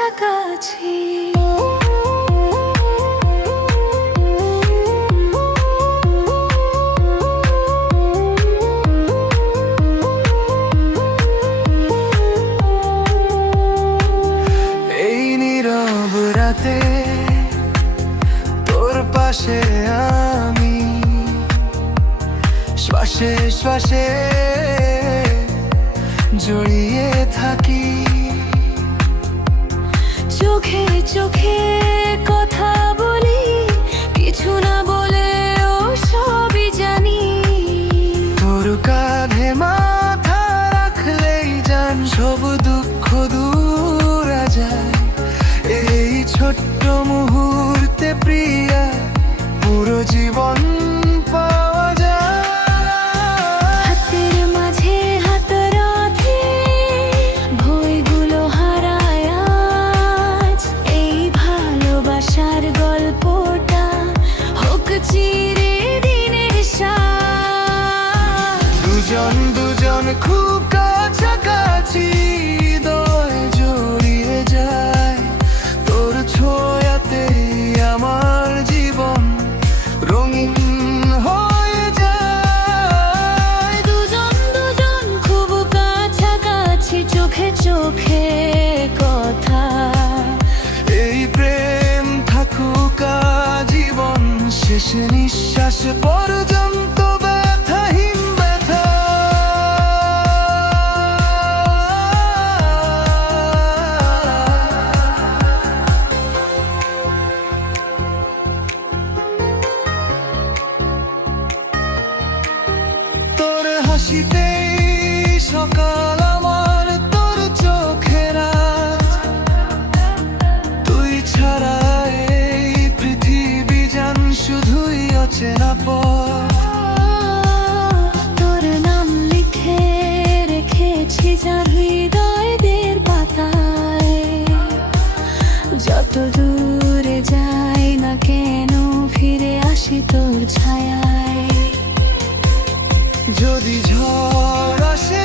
কাছাকাছি জীবন শেষ নিঃশ্বাস পর্যন্ত ভেজার হৃদয়দের পাতায়। যত দূরে যাই না কেন ফিরে আসি ছায়ায়। যদি ঝড় আসে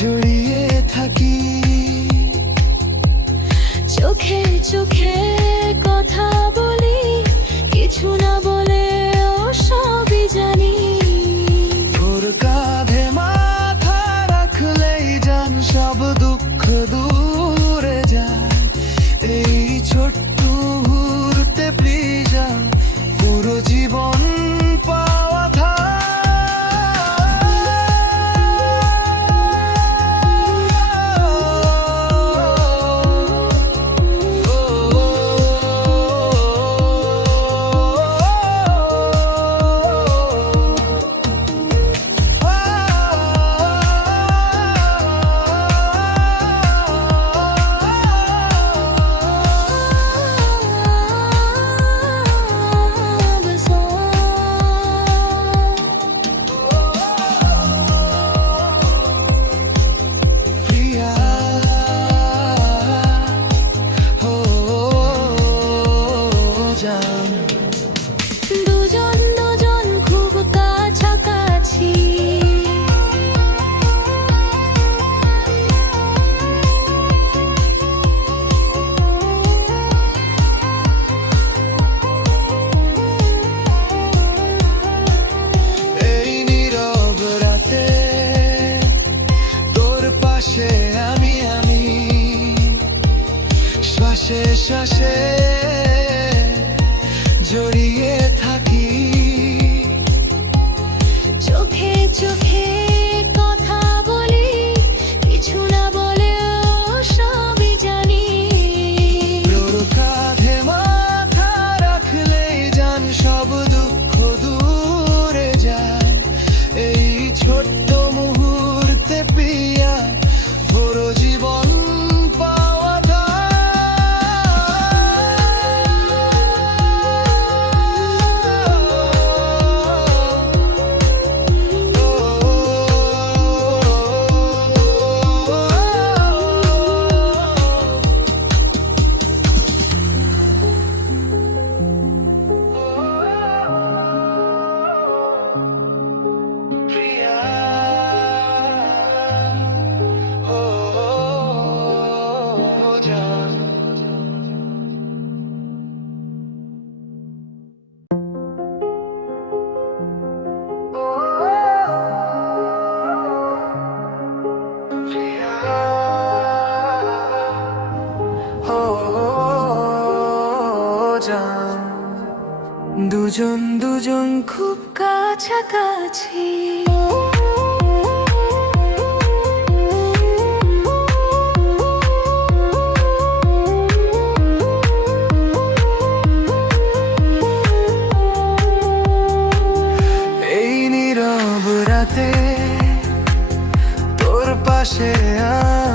জড়িয়ে থাকি। চোখে চোখে কথা বলি কিছু না বলে সবই জানি। তোর কাঁধে মাথা রাখলেই জান সব দুঃখ দূরে যায়। এই ছোট শ্বাসে শ্বাসে জড়িয়ে থাকি। চোখে চোখে অজান দুজন দুজন খুব কাছাকাছি। এই নীরব রাতে তোর পাশে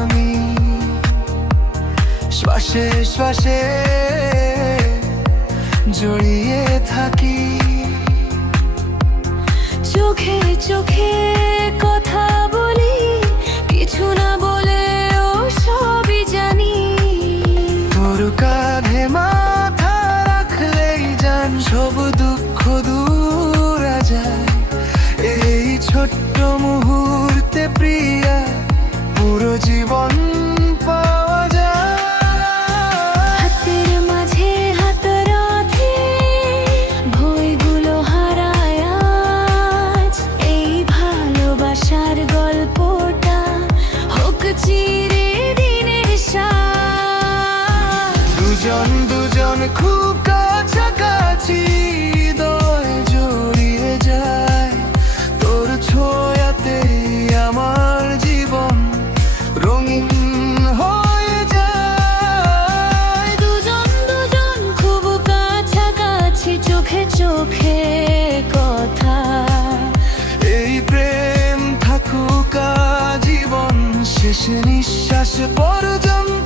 আমি। শ্বাসে শ্বাসে জড়িয়ে থাকি। চোখে চোখে কথা বলি, কিছু না বলেও সবই জানি। তোর কাঁধে মাথা রাখলেই জান সবুজ শেষ নিঃশ্বাস পর্যন্ত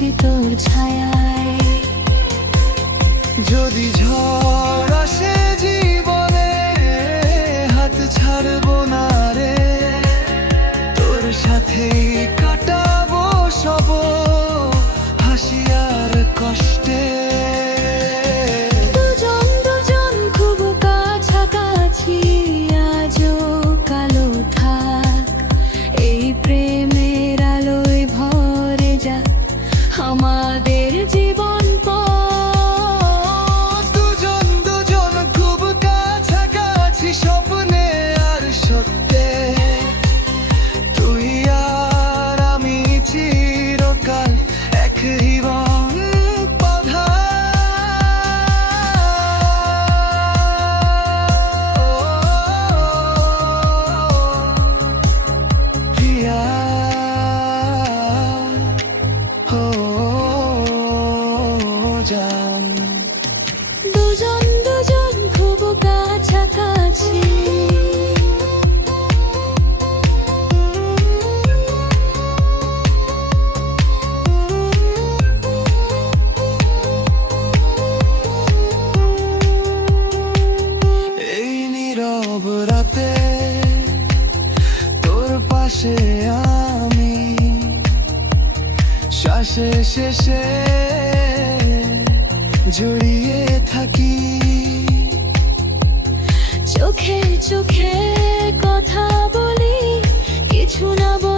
আছি তোর ছায়ায়। যদি ঝড় আসে জীবনে, হাত ছাড়বো না রে। তোর সাথে কাটাবো সবর কিছু